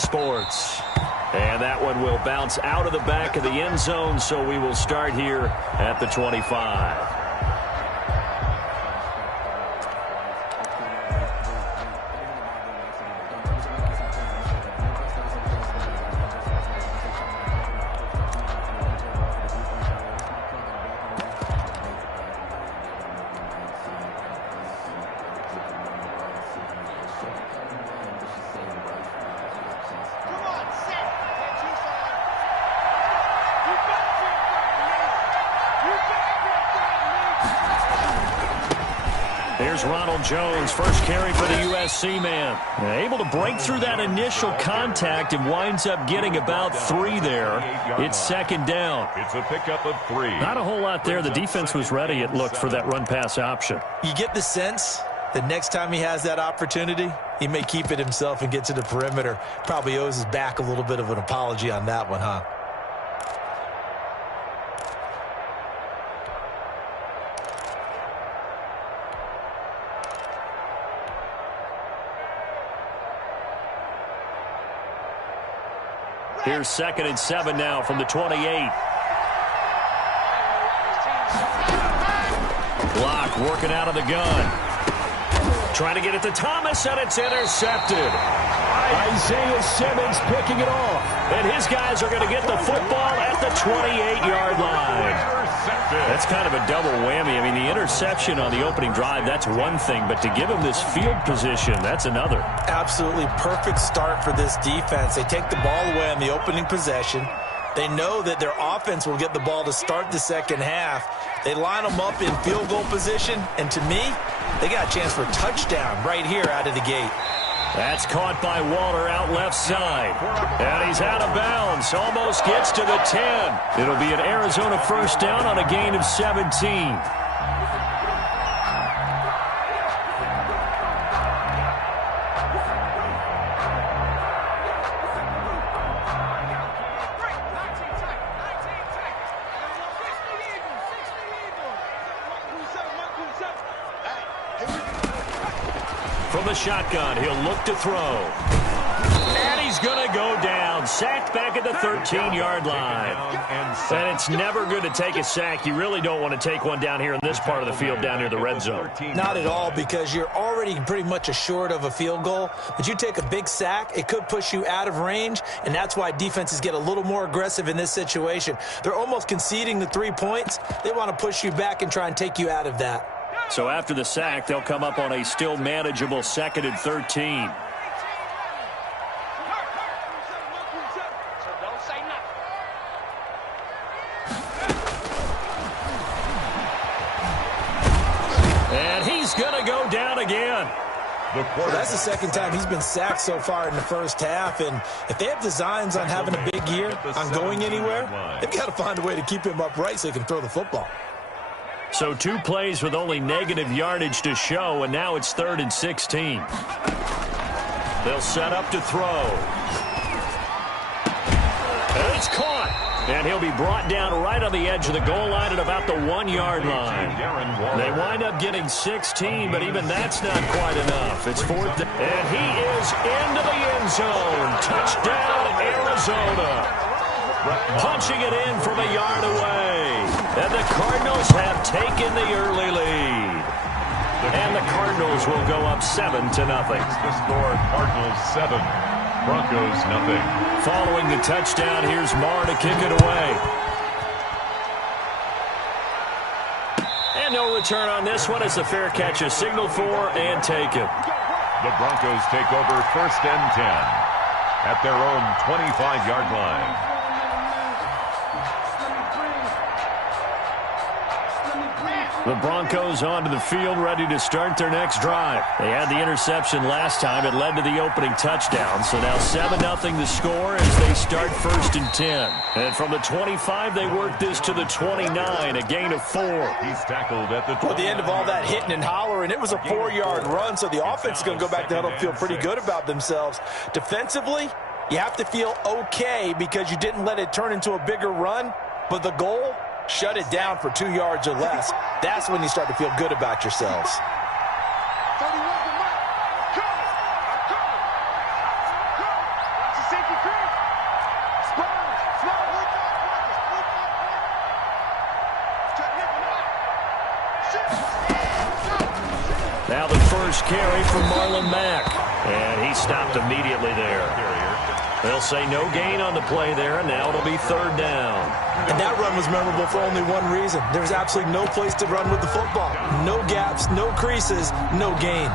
Sports. And that one will bounce out of the back of the end zone, so we will start here at the 25. Here's Ronald Jones, first carry for the USC man. Able to break through that initial contact and winds up getting about 3 there. It's second down. It's a pickup of 3. Not a whole lot there. The defense was ready, it looked, for that run-pass option. You get the sense that next time he has that opportunity, he may keep it himself and get to the perimeter. Probably owes his back a little bit of an apology on that one, huh? Here's 2nd and 7 now from the 28. Block working out of the gun. Trying to get it to Thomas, and it's intercepted. Isaiah Simmons picking it off. And his guys are going to get the football at the 28-yard line. That's kind of a double whammy. I mean, the interception on the opening drive, that's one thing. But to give him this field position, that's another. Absolutely perfect start for this defense. They take the ball away on the opening possession. They know that their offense will get the ball to start the second half. They line them up in field goal position. And to me, they got a chance for a touchdown right here out of the gate. That's caught by Waller out left side. And he's out of bounds. Almost gets to the 10. It'll be an Arizona first down on a gain of 17. From the shotgun, he'll look to throw. And he's going to go down. Sacked back at the 13-yard line. And it's never good to take a sack. You really don't want to take one down here in this part of the field down near the red zone. Not at all, because you're already pretty much assured of a field goal. But you take a big sack, it could push you out of range, and that's why defenses get a little more aggressive in this situation. They're almost conceding the 3 points. They want to push you back and try and take you out of that. So after the sack, they'll come up on a still manageable 2nd and 13. And he's going to go down again. Well, that's the second time he's been sacked so far in the first half. And if they have designs on having a big year, on going anywhere, they've got to find a way to keep him upright so he can throw the football. So 2 plays with only negative yardage to show, and now it's 3rd and 16. They'll set up to throw. And it's caught. And he'll be brought down right on the edge of the goal line at about the 1-yard line. They wind up getting 16, but even that's not quite enough. It's 4th. And he is into the end zone. Touchdown, Arizona. Punching it in from a yard away. And the Cardinals have taken the early lead. And the Cardinals will go up 7-0. The score, Cardinals 7, Broncos nothing. Following the touchdown, here's Marr to kick it away. And no return on this one as the fair catch is signaled for and taken. The Broncos take over 1st and 10 at their own 25-yard line. The Broncos onto the field, ready to start their next drive. They had the interception last time. It led to the opening touchdown. So now 7-0 the score as they start 1st and 10. And from the 25, they work this to the 29, a gain of 4. He's tackled at the 20. Well, the end of all that hitting and hollering, it was a 4-yard run, so the offense is going to go back to huddle and feel pretty good about themselves. Defensively, you have to feel okay because you didn't let it turn into a bigger run, but the goal, shut it down for 2 yards or less. That's when you start to feel good about yourselves. First carry from Marlon Mack. And he stopped immediately there. They'll say no gain on the play there, and now it'll be third down. And that run was memorable for only one reason. There was absolutely no place to run with the football. No gaps, no creases, no gain.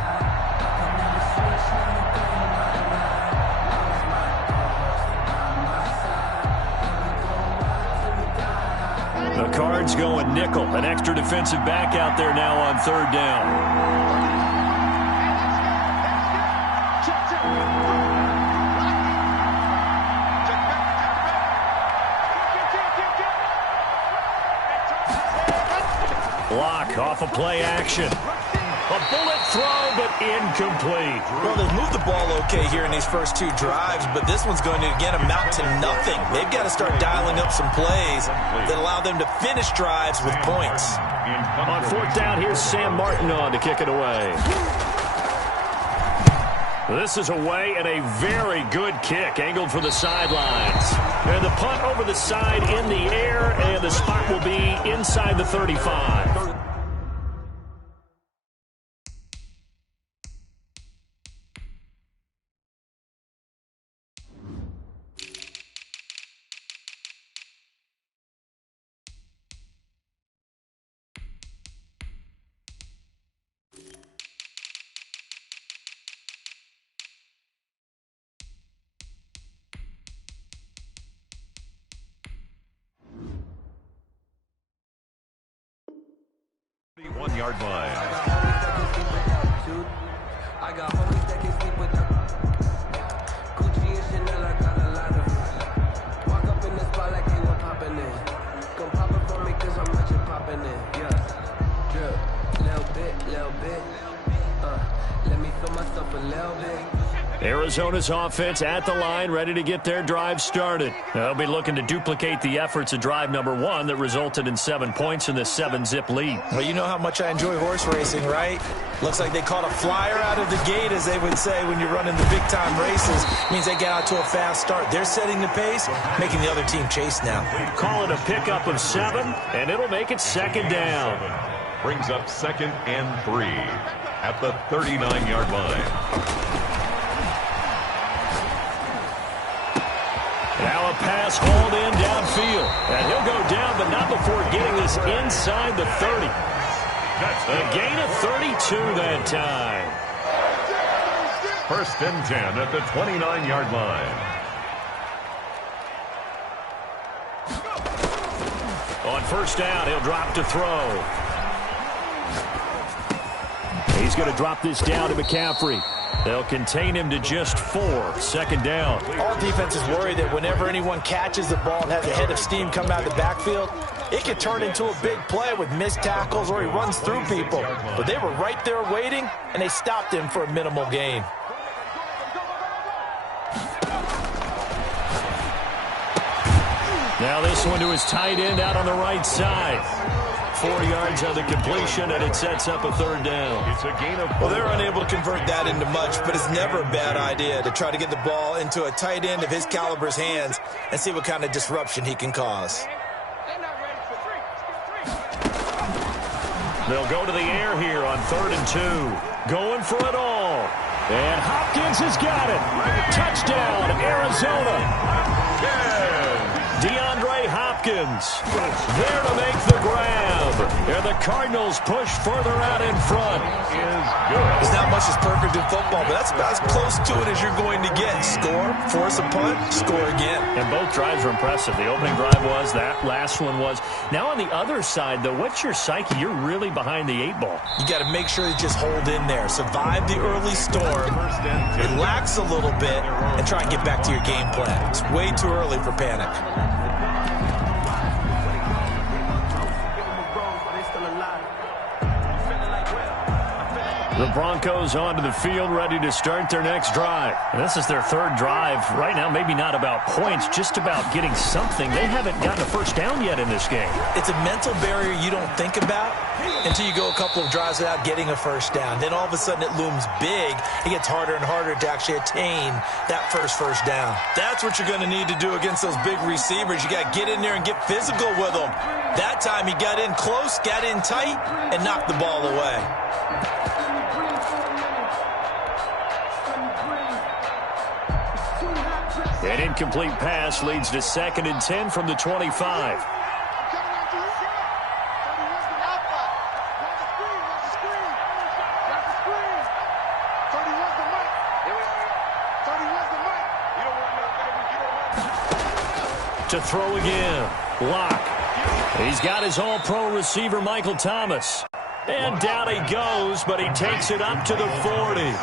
The Cards going nickel. An extra defensive back out there now on third down. Block off of play action. A bullet throw, but incomplete. Well, they've moved the ball okay here in these first two drives, but this one's going to, again, amount to nothing. They've got to start dialing up some plays that allow them to finish drives with points. On fourth down, here's Sam Martin on to kick it away. This is away and a very good kick, angled for the sidelines. And the punt over the side in the air, and the spot will be inside the 35. One-yard line. I got homies that can sleep with the Gucci and Chanel. I got a lot of walk up in the spot like they were popping in. Come pop it for me cause I'm rich and popping in. Yeah, drip, little bit. Let me feel myself a little bit. Arizona's offense at the line, ready to get their drive started. They'll be looking to duplicate the efforts of drive number one that resulted in 7 points in the 7-zip lead. Well, you know how much I enjoy horse racing, right? Looks like they caught a flyer out of the gate, as they would say when you're running the big-time races. Means they get out to a fast start. They're setting the pace, making the other team chase now. Call it a pickup of 7, and it'll make it second down. Brings up 2nd and 3 at the 39-yard line. Now a pass hauled in downfield. And he'll go down, but not before getting this inside the 30. A gain of 32 that time. 1st and 10 at the 29-yard line. On first down, he'll drop to throw. He's going to drop this down to McCaffrey. They'll contain him to just 4. 2nd down. All defenses worry that whenever anyone catches the ball and has a head of steam come out of the backfield, it could turn into a big play with missed tackles or he runs through people. But they were right there waiting, and they stopped him for a minimal gain. Now this one to his tight end out on the right side. 4 yards on the completion, and it sets up a 3rd down. It's a gain of 4. Well, they're unable to convert that into much, but it's never a bad idea to try to get the ball into a tight end of his caliber's hands and see what kind of disruption he can cause. They'll go to the air here on 3rd and 2. Going for it all. And Hopkins has got it. Touchdown, Arizona. DeAndre Hopkins there to make the grab. And the Cardinals push further out in front. There's not much that's perfect in football, but that's about as close to it as you're going to get. Score, force a punt, score again. And both drives were impressive. The opening drive was, that last one was. Now on the other side, though, what's your psyche? You're really behind the 8 ball. You got to make sure you just hold in there. Survive the early storm, relax a little bit, and try and get back to your game plan. It's way too early for panic. The Broncos onto the field, ready to start their next drive. And this is their 3rd drive. Right now, maybe not about points, just about getting something. They haven't gotten a first down yet in this game. It's a mental barrier you don't think about until you go a couple of drives without getting a first down. Then all of a sudden it looms big. It gets harder and harder to actually attain that first down. That's what you're going to need to do against those big receivers. You got to get in there and get physical with them. That time he got in close, got in tight, and knocked the ball away. An incomplete pass leads to 2nd and 10 from the 25. To throw again. Lock. He's got his all-pro receiver, Michael Thomas. And down he goes, but he takes it up to the 40.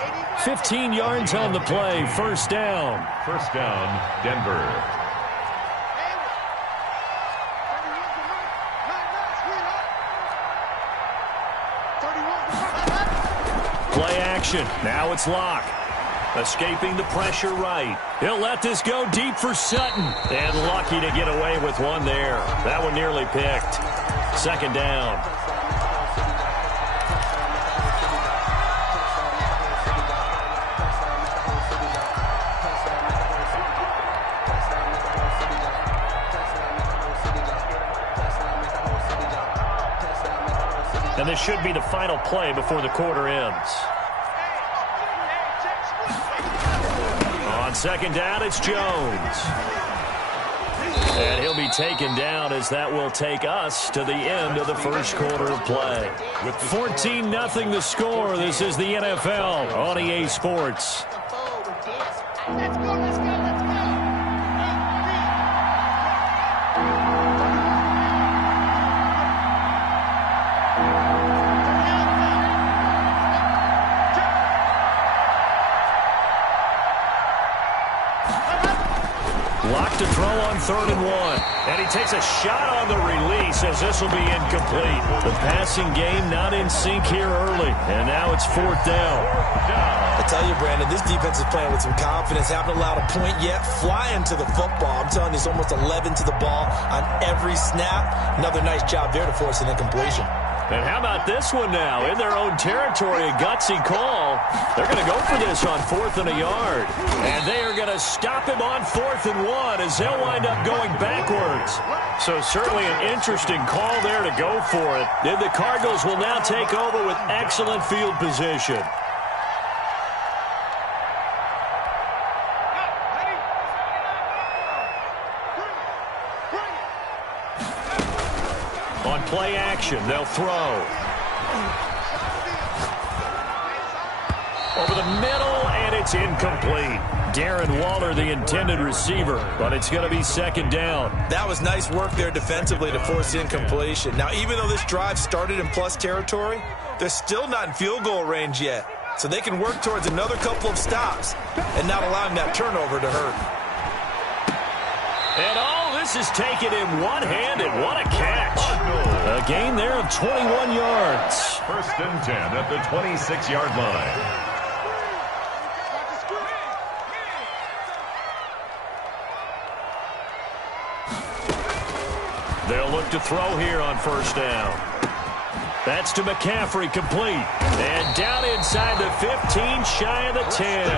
15 yards on the play. First down. First down, Denver. Play action. Now it's Lock. Escaping the pressure right. He'll let this go deep for Sutton. And lucky to get away with one there. That one nearly picked. 2nd down. And this should be the final play before the quarter ends. On 2nd down, it's Jones. And he'll be taken down as that will take us to the end of the first quarter of play. With 14-0 the score, this is the NFL on EA Sports. Let's go, let's go, let's go. Lock to throw on 3rd and 1. And he takes a shot on the release as this will be incomplete. The passing game not in sync here early. And now it's 4th down. I tell you, Brandon, this defense is playing with some confidence. Haven't allowed a point yet. Flying to the football. I'm telling you, it's almost 11 to the ball on every snap. Another nice job there to force an incompletion. And how about this one now? In their own territory, a gutsy call. They're going to go for this on 4th and a yard. And they are going to stop him on 4th and 1 as they'll wind up going backwards. So certainly an interesting call there to go for it. And the Cardinals will now take over with excellent field position. On play action, they'll throw. Over the middle, and it's incomplete. Darren Waller, the intended receiver, but it's going to be 2nd down. That was nice work there defensively to force incompletion. Now, even though this drive started in plus territory, they're still not in field goal range yet. So they can work towards another couple of stops and not allowing that turnover to hurt. And all this is taken in one-handed. What a catch. A gain there of 21 yards. 1st and 10 at the 26-yard line. They'll look to throw here on 1st down. That's to McCaffrey, complete. And down inside the 15, shy of the 10.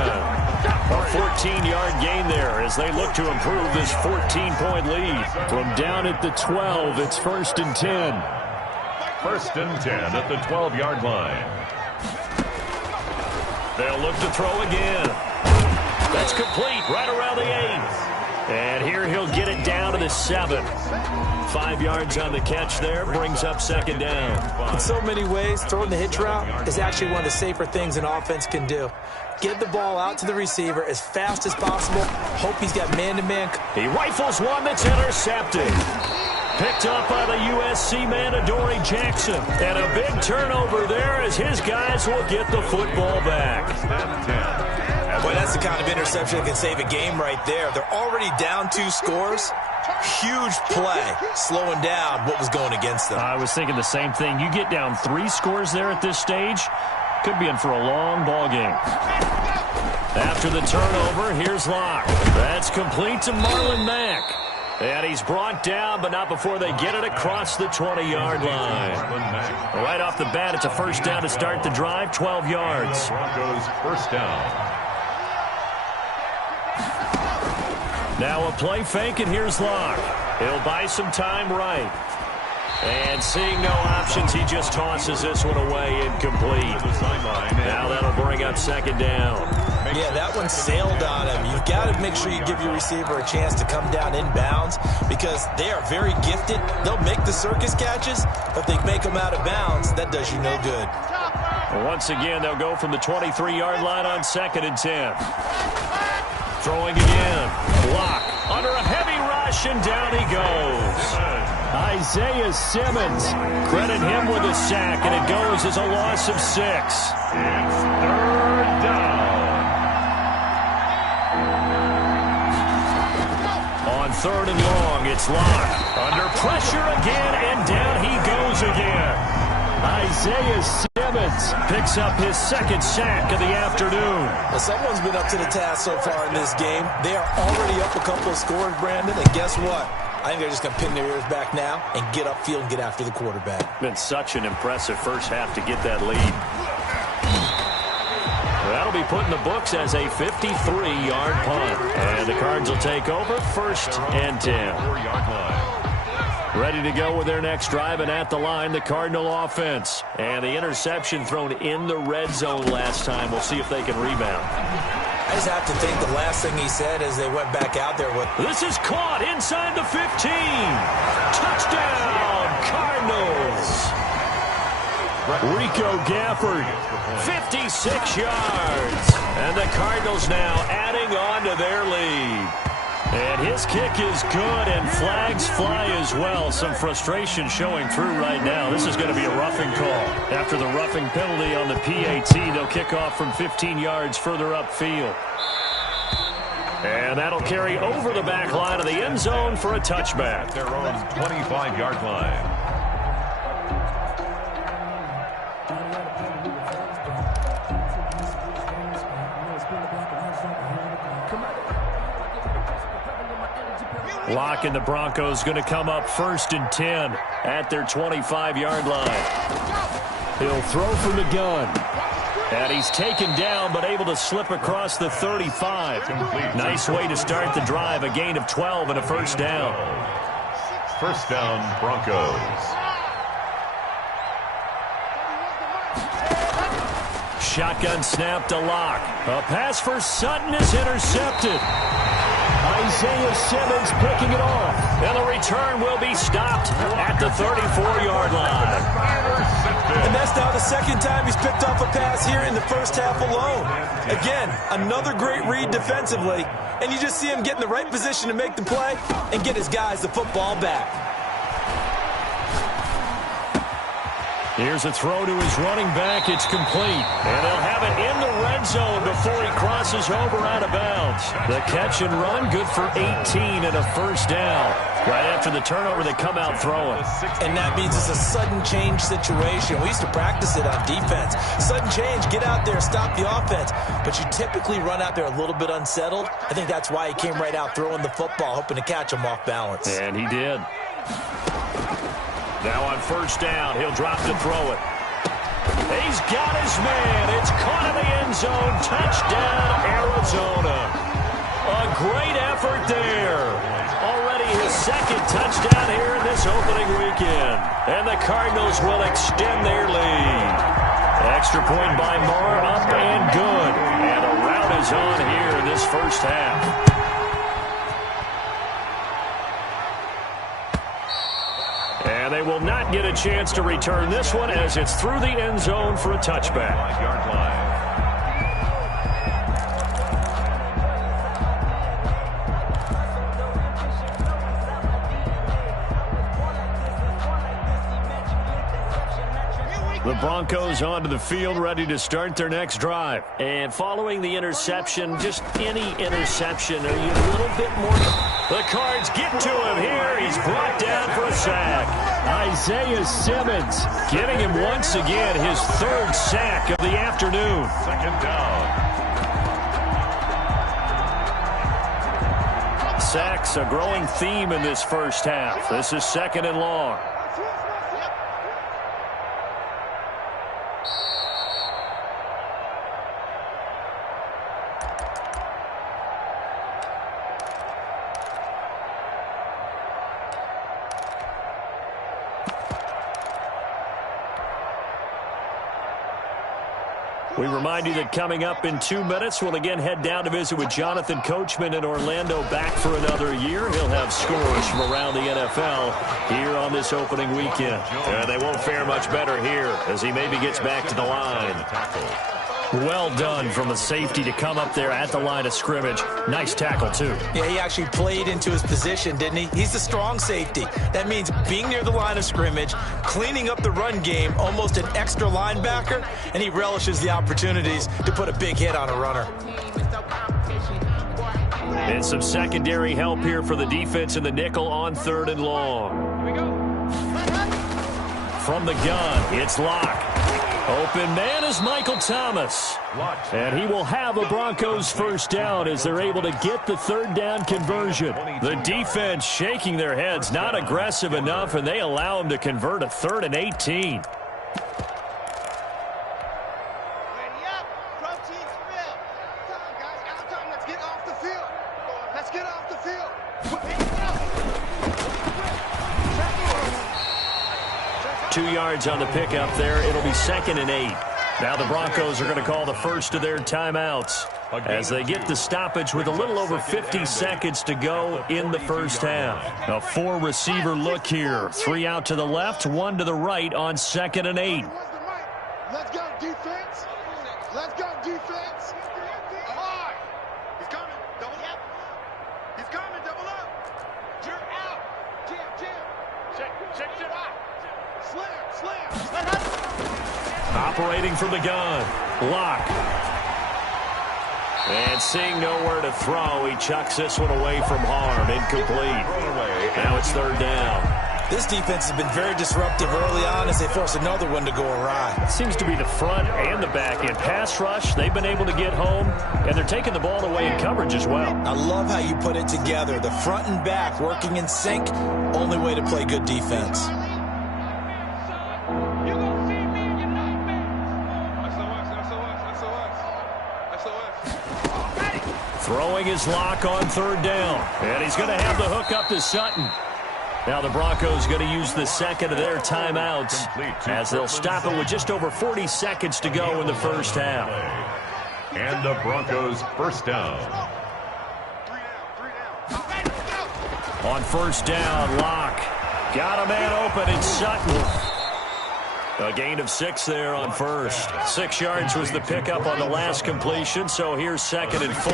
A 14-yard gain there as they look to improve this 14-point lead. From down at the 12, it's 1st and 10. 1st and 10 at the 12-yard line. They'll look to throw again. That's complete right around the 8. And here he'll get it down to the 7. 5 yards on the catch there, brings up 2nd down. In so many ways, throwing the hitch route is actually one of the safer things an offense can do. Get the ball out to the receiver as fast as possible. Hope he's got man-to-man. He rifles one that's intercepted. Picked up by the USC man, Adoree Jackson. And a big turnover there as his guys will get the football back. Boy, that's the kind of interception that can save a game right there. They're already down 2 scores. Huge play, slowing down what was going against them. I was thinking the same thing. You get down 3 scores there at this stage, could be in for a long ball game. After the turnover, here's Locke. That's complete to Marlon Mack. And he's brought down, but not before they get it across the 20-yard line. Right off the bat, it's a 1st down to start the drive, 12 yards. Broncos 1st down. Now a play fake, and here's Locke. He'll buy some time right. And seeing no options, he just tosses this one away incomplete. Now that'll bring up 2nd down. Yeah, that one sailed on him. You've got to make sure you give your receiver a chance to come down inbounds because they are very gifted. They'll make the circus catches, but if they make them out of bounds, that does you no good. Once again, they'll go from the 23-yard line on 2nd and 10. Throwing again. Block. Under a heavy rush, and down he goes. Isaiah Simmons. Credit him with a sack, and it goes as a loss of 6. It's 3rd down. On 3rd and long, it's Locke. Under pressure again, and down he goes again. Isaiah Simmons picks up his 2nd sack of the afternoon. Well, someone's been up to the task so far in this game. They are already up a couple of scores, Brandon, and guess what? I think they're just going to pin their ears back now and get upfield and get after the quarterback. Been such an impressive first half to get that lead. That'll be put in the books as a 53-yard punt. And the Cards will take over 1st and 10. 4-yard line. Ready to go with their next drive, and at the line, the Cardinal offense. And the interception thrown in the red zone last time. We'll see if they can rebound. I just have to think the last thing he said as they went back out there with, "This is caught inside the 15. Touchdown, Cardinals." Rico Gafford, 56 yards. And the Cardinals now adding on to their lead. And his kick is good, and flags fly as well. Some frustration showing through right now. This is going to be a roughing call. After the roughing penalty on the PAT, they'll kick off from 15 yards further upfield. And that'll carry over the back line of the end zone for a touchback. Their own 25-yard line. Locke and the Broncos going to come up 1st and 10 at their 25-yard line. He'll throw from the gun. And he's taken down but able to slip across the 35. Nice way to start the drive. A gain of 12 and a 1st down. 1st down, Broncos. Shotgun snap to Locke. A pass for Sutton is intercepted. Isaiah Simmons picking it off. And the return will be stopped at the 34-yard line. and that's now the 2nd time he's picked off a pass here in the first half alone. Again, another great read defensively, and you just see him get in the right position to make the play and get his guys the football back. Here's a throw to his running back. It's complete. And they'll have it in the red zone before he crosses over out of bounds. The catch and run, good for 18 and a 1st down. Right after the turnover, they come out throwing. And that means it's a sudden change situation. We used to practice it on defense. Sudden change, get out there, stop the offense. But you typically run out there a little bit unsettled. I think that's why he came right out throwing the football, hoping to catch him off balance. And he did. Now on 1st down, he'll drop to throw it. He's got his man. It's caught in the end zone. Touchdown, Arizona. A great effort there. Already his 2nd touchdown here in this opening weekend. And the Cardinals will extend their lead. Extra point by Moore, up and good. And a rout is on here in this first half. And they will not get a chance to return this one as it's through the end zone for a touchback. 5-yard line. The Broncos onto the field, ready to start their next drive. And following the interception, just any interception, are you a little bit more... The Cards get to him here. He's brought down for a sack. Isaiah Simmons getting him once again his 3rd sack of the afternoon. 2nd down. Sacks, a growing theme in this first half. This is 2nd and long. We remind you that coming up in 2 minutes, we'll again head down to visit with Jonathan Coachman in Orlando, back for another year. He'll have scores from around the NFL here on this opening weekend. They won't fare much better here as he maybe gets back to the line. Well done from the safety to come up there at the line of scrimmage. Nice tackle, too. Yeah, he actually played into his position, didn't he? He's the strong safety. That means being near the line of scrimmage, cleaning up the run game, almost an extra linebacker, and he relishes the opportunities to put a big hit on a runner. And some secondary help here for the defense in the nickel on 3rd and long. Here we go. From the gun, it's Locke. Open man is Michael Thomas. And he will have a Broncos first down as they're able to get the 3rd down conversion. The defense shaking their heads, not aggressive enough, and they allow him to convert a 3rd and 18. Let's get off the field. Let's get off the field. 2 yards on the pickup there. It'll be 2nd and 8. Now the Broncos are going to call the first of their timeouts as they get the stoppage with a little over 50 seconds to go in the first half. A 4-receiver look here. 3 out to the left, 1 to the right on 2nd and 8. Let's go, defense. Let's go, defense. Hard. He's coming. Double up. He's coming. Double up. You're out. Jim. Check. Slam. Operating from the gun. Locke. And seeing nowhere to throw, he chucks this one away from harm. Incomplete. Now it's 3rd down. This defense has been very disruptive early on as they force another one to go awry. It seems to be the front and the back end. Pass rush, they've been able to get home, and they're taking the ball away in coverage as well. I love how you put it together. The front and back working in sync, only way to play good defense. Throwing his Lock on 3rd down, and he's going to have the hook up to Sutton. Now the Broncos going to use the 2nd of their timeouts as they'll stop it with just over 40 seconds to go in the first half. And the Broncos first down. On 1st down, Locke got a man open in Sutton. A gain of 6 there on 1st. 6 yards was the pickup on the last completion, so here's 2nd and 4.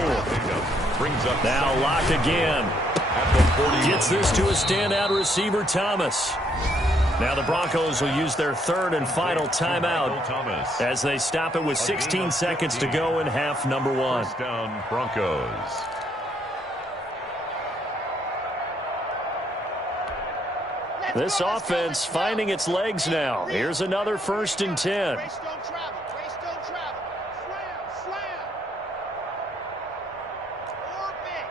Now Locke again. Gets this to a standout receiver, Thomas. Now the Broncos will use their 3rd and final timeout as they stop it with 16 seconds to go in half number 1. First down, Broncos. This offense finding its legs now. Here's another 1st and 10. Race don't travel. Slam. Orbit.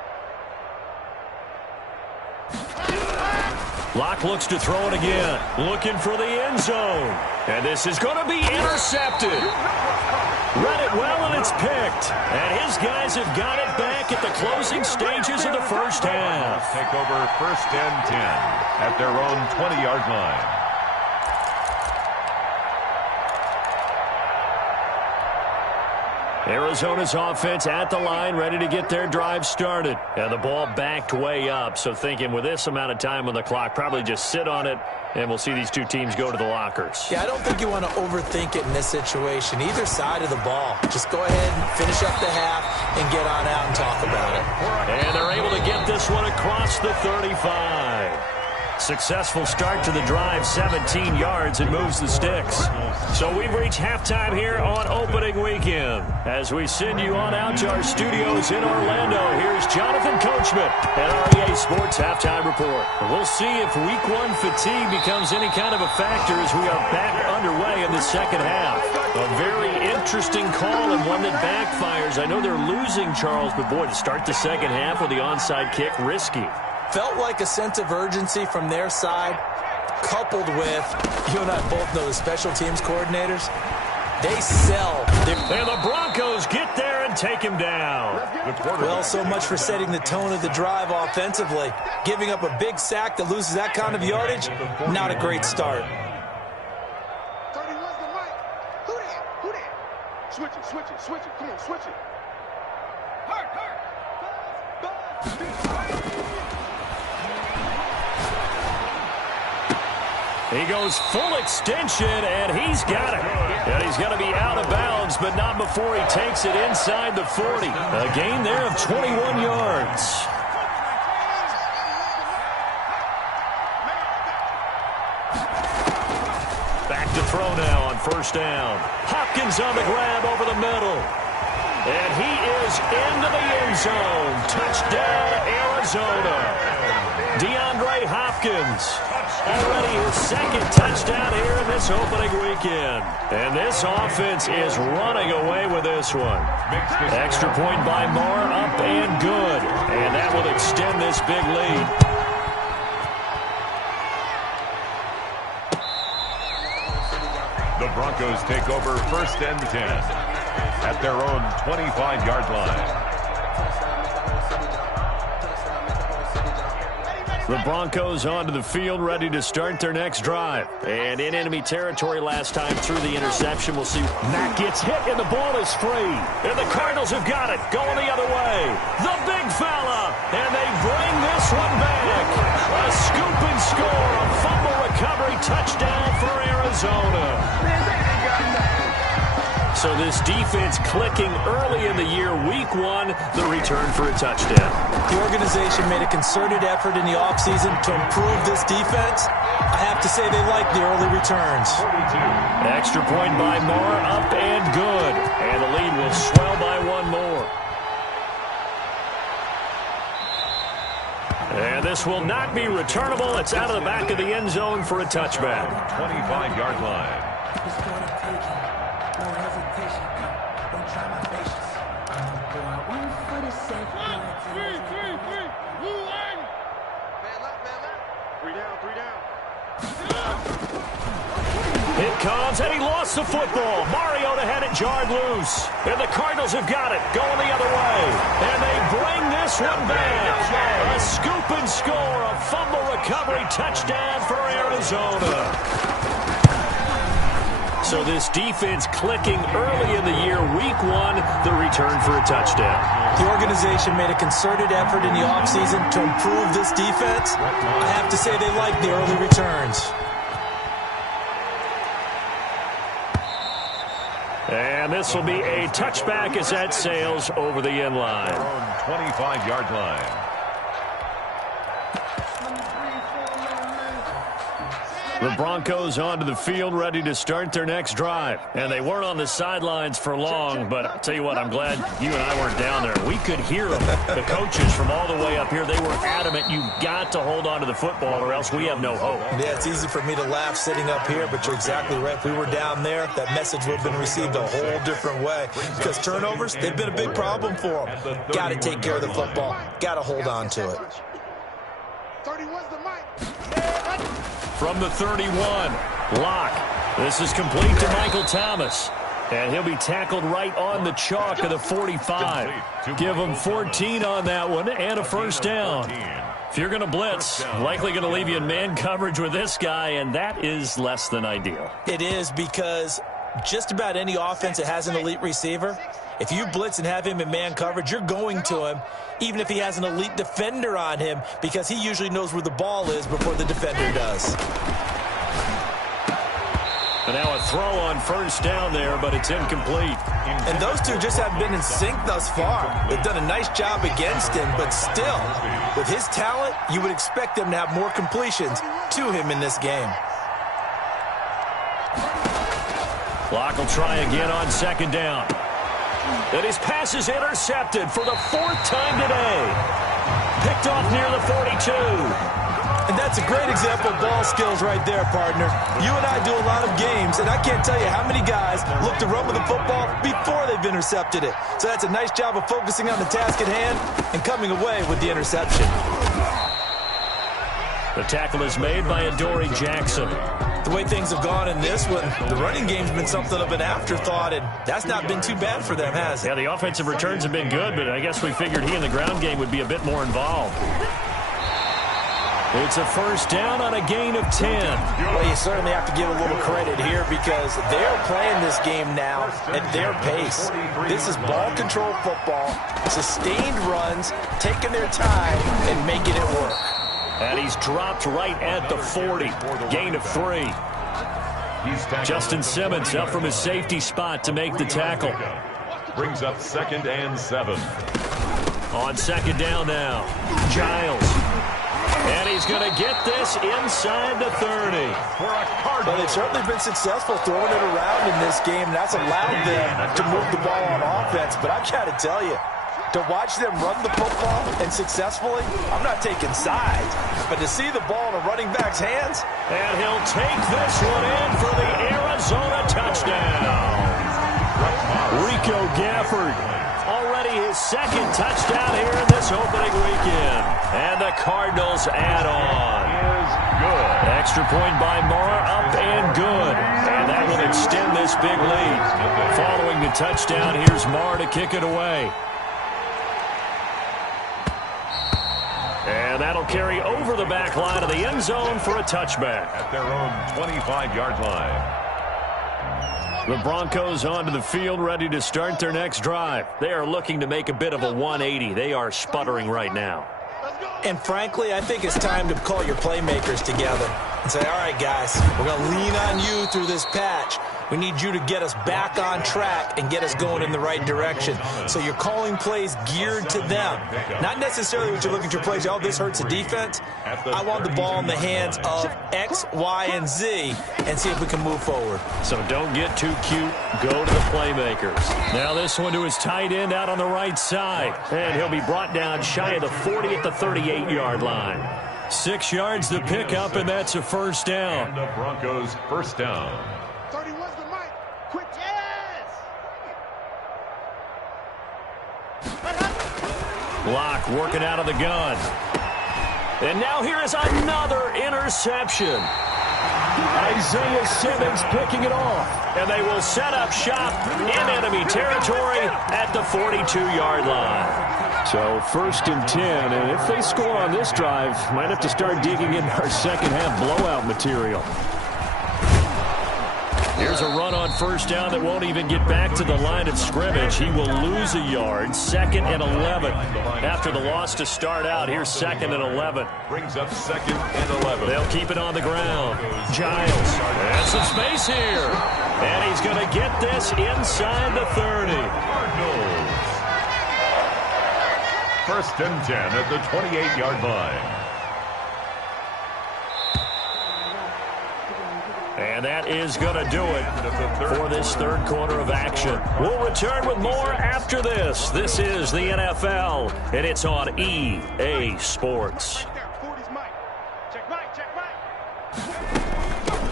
Locke looks to throw it again. Looking for the end zone. And this is going to be intercepted. Read it well, and it's picked. And his guys have got it back at the closing stages of the first half. Take over 1st and 10 at their own 20-yard line. Arizona's offense at the line, ready to get their drive started. And the ball backed way up, so thinking with this amount of time on the clock, probably just sit on it, and we'll see these two teams go to the lockers. Yeah, I don't think you want to overthink it in this situation. Either side of the ball. Just go ahead and finish up the half and get on out and talk about it. And they're able to get this one across the 35. Successful start to the drive, 17 yards, and moves the sticks. So we've reached halftime here on opening weekend. As we send you on out to our studios in Orlando, here's Jonathan Coachman at REA Sports Halftime Report. We'll see if Week 1 fatigue becomes any kind of a factor as we are back underway in the second half. A very interesting call and one that backfires. I know they're losing, Charles, but boy, to start the second half with the onside kick, risky. Felt like a sense of urgency from their side, coupled with, you and I both know the special teams coordinators, they sell. And the Broncos get there and take him down. Well, so much for setting the tone of the drive offensively. Giving up a big sack that loses that kind of yardage, not a great start. Switch it, switch it, switch it. Come on, switch it. He goes full extension, and he's got it. And he's going to be out of bounds, but not before he takes it inside the 40. A gain there of 21 yards. Back to throw now on first down. Hopkins on the grab over the middle. And he is into the end zone. Touchdown, Arizona. DeAndre Hopkins. Already his second touchdown here in this opening weekend. And this offense is running away with this one. Extra point by Marr, up and good. And that will extend this big lead. The Broncos take over first and 10 at their own 25-yard line. The Broncos onto the field, ready to start their next drive. And in enemy territory last time through the interception. We'll see. Matt gets hit, and the ball is free. And the Cardinals have got it, going the other way. The big fella, and they bring this one back. A scoop and score, a fumble recovery touchdown for Arizona. So this defense clicking early in the year. Week 1, the return for a touchdown. The organization made a concerted effort in the offseason to improve this defense. I have to say they like the early returns. Extra point by Marr, up and good. And the lead will swell by one more. And this will not be returnable. It's out of the back of the end zone for a touchback. 25-yard line. It comes, and he lost the football. Mariota had it jarred loose. And the Cardinals have got it, going the other way. And they bring this one back. A scoop and score, a fumble recovery touchdown for Arizona. So this defense clicking early in the year. Week 1, the return for a touchdown. The organization made a concerted effort in the offseason to improve this defense. I have to say they like the early returns. And this will be a touchback as that sails over the end line. 25-yard line. The Broncos onto the field, ready to start their next drive. And they weren't on the sidelines for long, but I'll tell you what, I'm glad you and I weren't down there. We could hear them. The coaches from all the way up here, they were adamant, you've got to hold on to the football or else we have no hope. Yeah, it's easy for me to laugh sitting up here, but you're exactly right. If we were down there, that message would have been received a whole different way. Because turnovers, they've been a big problem for them. Got to take care of the football. Got to hold on to it. 31's the mic. From the 31, Locke. This is complete to Michael Thomas. And he'll be tackled right on the chalk of the 45. Give him 14 on that one and a first down. If you're going to blitz, likely going to leave you in man coverage with this guy, and that is less than ideal. It is, because just about any offense that has an elite receiver, if you blitz and have him in man coverage, you're going to him, even if he has an elite defender on him, because he usually knows where the ball is before the defender does. And now a throw on first down there, but it's incomplete. And those two just haven't been in sync thus far. They've done a nice job against him, but still, with his talent, you would expect them to have more completions to him in this game. Locke will try again on second down. And his pass is intercepted for the 4th time today. Picked off near the 42. And that's a great example of ball skills right there, partner. You and I do a lot of games, and I can't tell you how many guys look to run with the football before they've intercepted it. So that's a nice job of focusing on the task at hand and coming away with the interception. The tackle is made by Adoree Jackson. The way things have gone in this one, the running game's been something of an afterthought, and that's not been too bad for them, has it? Yeah, the offensive returns have been good, but I guess we figured he in the ground game would be a bit more involved. It's a first down on a gain of 10. Well, you certainly have to give a little credit here because they're playing this game now at their pace. This is ball control football, sustained runs, taking their time and making it work. And he's dropped right at the 40. Gain of 3. Justin Simmons up from his safety spot to make the tackle. Brings up 2nd and 7. On 2nd down now, Giles. And he's going to get this inside the 30. Well, they've certainly been successful throwing it around in this game. That's allowed them to move the ball on offense. But I've got to tell you, to watch them run the football and successfully, I'm not taking sides. But to see the ball in a running back's hands. And he'll take this one in for the Arizona touchdown. Rico Gafford. Already his 2nd touchdown here in this opening weekend. And the Cardinals add on. Good. Extra point by Moore, up and good. And that will extend this big lead. Following the touchdown, here's Moore to kick it away. And that'll carry over the back line of the end zone for a touchback. At their own 25-yard line. The Broncos onto the field, ready to start their next drive. They are looking to make a bit of a 180. They are sputtering right now. And frankly, I think it's time to call your playmakers together and say, all right, guys, we're going to lean on you through this patch. We need you to get us back on track and get us going in the right direction. So you're calling plays geared to them. Not necessarily what you look at your plays, oh, this hurts the defense. I want the ball in the hands of X, Y, and Z and see if we can move forward. So don't get too cute. Go to the playmakers. Now this one to his tight end out on the right side. And he'll be brought down shy of the 40 at the 38-yard line. 6 yards to pick up, and that's a first down. And the Broncos first down. 31's the mic. Quick. Yes! Block working out of the gun. And now here is another interception. Isaiah Simmons picking it off. And they will set up shop in enemy territory at the 42-yard line. So 1st and 10, and if they score on this drive, might have to start digging in our second-half blowout material. Here's a run on first down that won't even get back to the line of scrimmage. He will lose a yard. 2nd and 11. After the loss to start out, here's 2nd and 11. Brings up 2nd and 11. They'll keep it on the ground. Giles has some space here. And he's going to get this inside the 30. Cardinals. 1st and 10 at the 28-yard line. And that is going to do it for this 3rd quarter of action. We'll return with more after this. This is the NFL, and it's on EA Sports.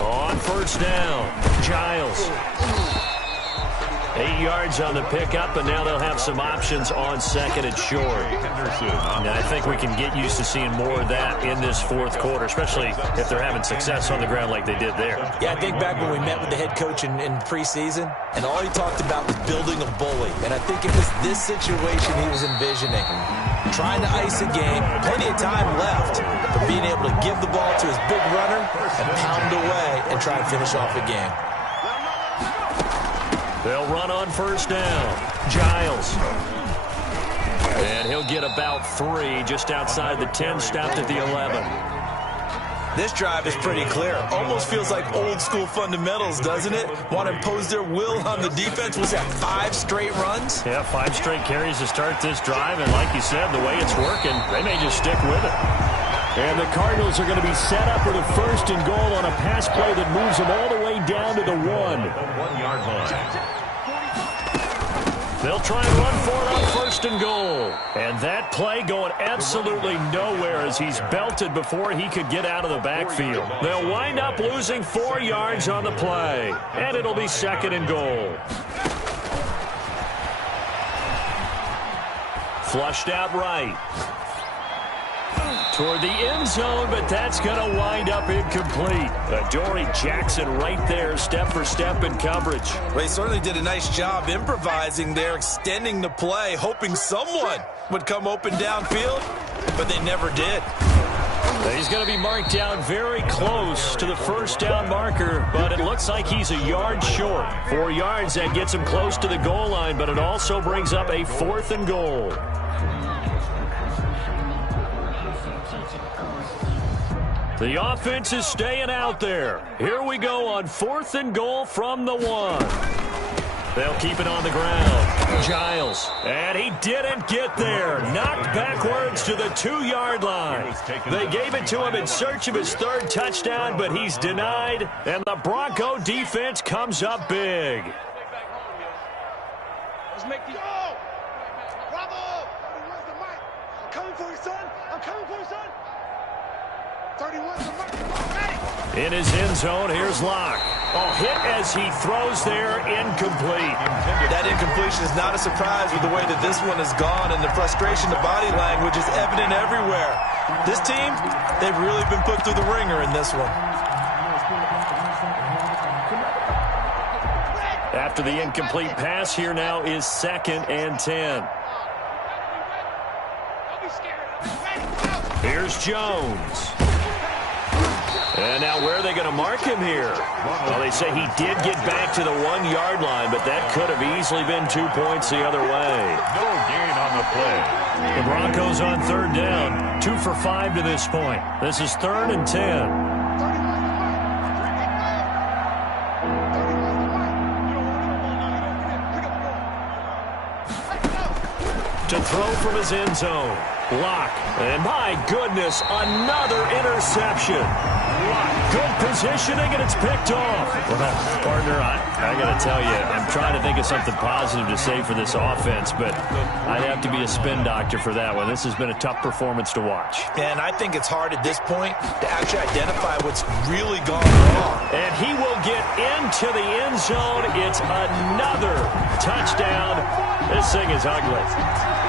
On first down, Giles. 8 yards on the pickup, and now they'll have some options on 2nd and short. Now, I think we can get used to seeing more of that in this 4th quarter, especially if they're having success on the ground like they did there. Yeah, I think back when we met with the head coach in preseason, and all he talked about was building a bully. And I think it was this situation he was envisioning. Trying to ice a game, plenty of time left, but being able to give the ball to his big runner and pound away and try to finish off a game. They'll run on first down. Giles. And he'll get about 3 just outside the 10, stopped at the 11. This drive is pretty clear. Almost feels like old school fundamentals, doesn't it? Want to impose their will on the defense. Was that 5 straight runs? Yeah, 5 straight carries to start this drive. And like you said, the way it's working, they may just stick with it. And the Cardinals are going to be set up with a 1st and goal on a pass play that moves them all the way down to the 1. The 1-yard line. They'll try and run for it on 1st and goal. And that play going absolutely nowhere as he's belted before he could get out of the backfield. They'll wind up losing 4 yards on the play. And it'll be 2nd and goal. Flushed out right. Toward the end zone, but that's going to wind up incomplete. Adoree Jackson right there, step for step in coverage. Well, he certainly did a nice job improvising there, extending the play, hoping someone would come open downfield, but they never did. He's going to be marked down very close to the first down marker, but it looks like he's a yard short. 4 yards, that gets him close to the goal line, but it also brings up a 4th and goal. The offense is staying out there. Here we go on 4th and goal from the 1. They'll keep it on the ground. Giles. And he didn't get there. Knocked backwards to the 2-yard line. They gave it to him in search of his 3rd touchdown, but he's denied. And the Bronco defense comes up big. Let's make the go! Bravo! Where's the mic? I'm coming for you, son. I'm coming for you, son. 31's the mic. In his end zone, here's Locke. Oh, hit as he throws there, incomplete. That incompletion is not a surprise with the way that this one has gone, and the frustration, the body language is evident everywhere. This team, they've really been put through the ringer in this one. After the incomplete pass, here now is 2nd and 10. Here's Jones. And now where are they going to mark him here? Well, they say he did get back to the 1-yard line, but that could have easily been 2 points the other way. No gain on the play. The Broncos on 3rd down, 2 for 5 to this point. This is 3rd and 10. To throw from his end zone. Locke. And my goodness, another interception. Good positioning, and it's picked off. Well, partner, I got to tell you, I'm trying to think of something positive to say for this offense, but I'd have to be a spin doctor for that one. This has been a tough performance to watch. And I think it's hard at this point to actually identify what's really gone wrong. And he will get into the end zone. It's another touchdown. This thing is ugly.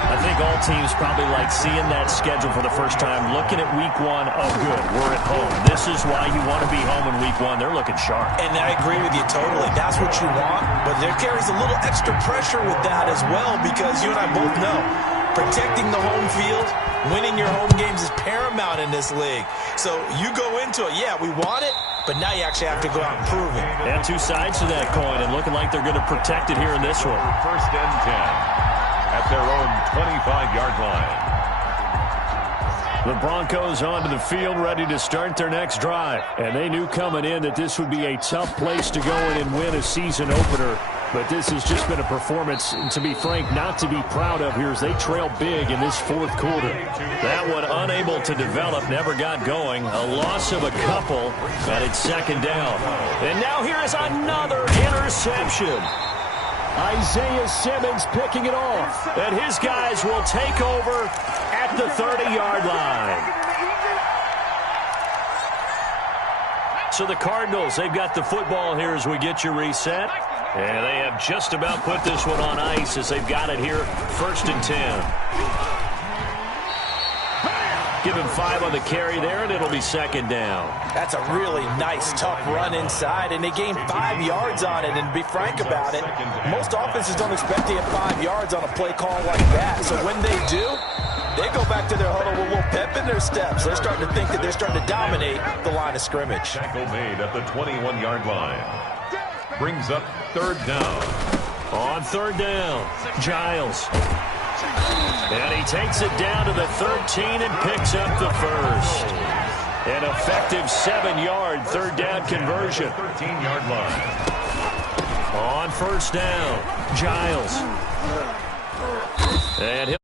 I think all teams probably like seeing that schedule for the first time, looking at week 1. Oh, good, we're at home. This is why you want to be home in week 1. They're looking sharp. And I agree with you totally. That's what you want. But there carries a little extra pressure with that as well, because you and I both know protecting the home field, winning your home games is paramount in this league. So you go into it, yeah, we want it, but now you actually have to go out and prove it. And 2 sides to that coin, and looking like they're going to protect it here in this one. 1st and 10 at their own 25-yard line. The Broncos onto the field, ready to start their next drive. And they knew coming in that this would be a tough place to go in and win a season opener. But this has just been a performance, to be frank, not to be proud of here as they trail big in this 4th quarter. That one unable to develop, never got going. A loss of a couple, and it's 2nd down. And now here is another interception. Isaiah Simmons picking it off. And his guys will take over at the 30-yard line. So the Cardinals, they've got the football here as we get you reset. And they have just about put this one on ice as they've got it here, 1st and 10. Give him 5 on the carry there, and it'll be 2nd down. That's a really nice, tough run inside, and they gained 5 yards on it. And to be frank about it, most offenses don't expect to get 5 yards on a play call like that. So when they do, they go back to their huddle with a little pep in their steps. They're starting to think that they're starting to dominate the line of scrimmage. Tackle made at the 21-yard line. Brings up 3rd down. On 3rd down, Giles. And he takes it down to the 13 and picks up the 1st. An effective 7-yard 3rd down conversion. 13-yard line. On 1st down, Giles. And he'll